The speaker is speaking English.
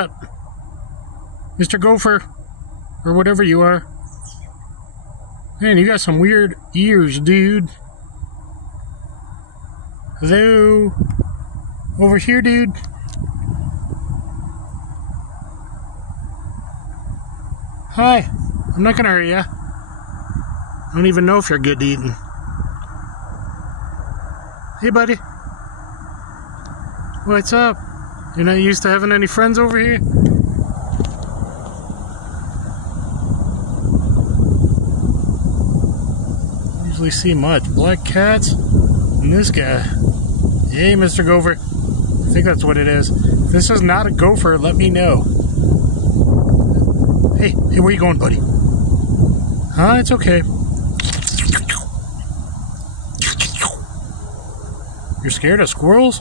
up? Mr. Gopher, or whatever you are. Man, you got some weird ears, dude. Hello? Over here, dude. Hi. I'm not gonna hurt ya. I don't even know if you're good eating. Hey, buddy. What's up? You're not used to having any friends over here? Usually see much. Black cats and this guy. Hey, Mr. Gopher. I think that's what it is. If this is not a gopher, let me know. Hey, where you going, buddy? Huh? It's okay. You're scared of squirrels?